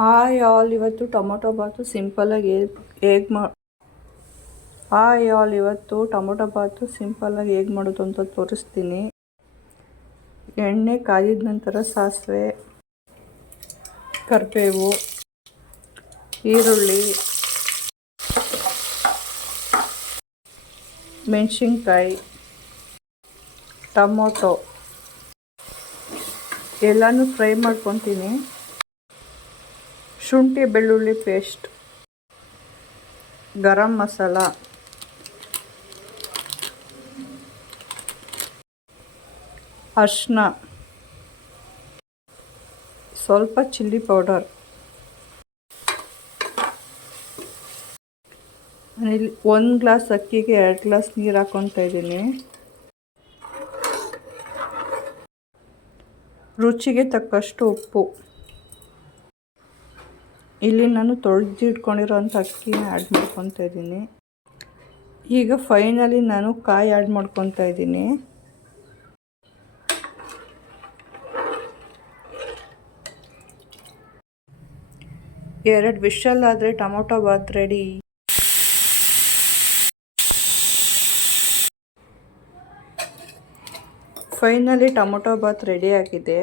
Hi all, ಇವತ್ತು tomato ಬಾತು ಸಿಂಪಲ್ಲಾಗಿ ಹೇಗೆ ಮಾಡೋದು ಅಂತ ತೋರಿಸ್ತೀನಿ. ಎಣ್ಣೆ ಕಾದಿದ ನಂತರ ಸಾಸಿವೆ, ಕರಿಬೇವು, ಈರುಳ್ಳಿ, ಮೆಣಸಿನ್ಕಾಯಿ, ಟೊಮೊಟೊ ಎಲ್ಲನೂ ಫ್ರೈ ಮಾಡ್ಕೊತೀನಿ. ಶುಂಠಿ ಬೆಳ್ಳುಳ್ಳಿ ಪೇಸ್ಟ್, ಗರಂ ಮಸಾಲ, ಅರಿಶಿನ, ಸ್ವಲ್ಪ ಚಿಲ್ಲಿ ಪೌಡರ್. ನಾನಿಲ್ಲಿ 1 ಗ್ಲಾಸ್ ಅಕ್ಕಿಗೆ 2 ಗ್ಲಾಸ್ ನೀರು ಹಾಕ್ಕೊತಾ ಇದ್ದೀನಿ. ರುಚಿಗೆ ತಕ್ಕಷ್ಟು ಉಪ್ಪು. ಇಲ್ಲಿ ನಾನು ತೊಳೆದಿಟ್ಕೊಂಡಿರೋಂಥ ಅಕ್ಕಿನ ಆ್ಯಡ್ ಮಾಡ್ಕೊತಾ ಇದ್ದೀನಿ. ಈಗ ಫೈನಲಿ ನಾನು ಕಾಯಿ ಆ್ಯಡ್ ಮಾಡ್ಕೊತಾ ಇದ್ದೀನಿ. ಎರಡು ವಿಷಲ್ ಆದರೆ tomato bath ready. Finally tomato bath ready ಆಗಿದೆ.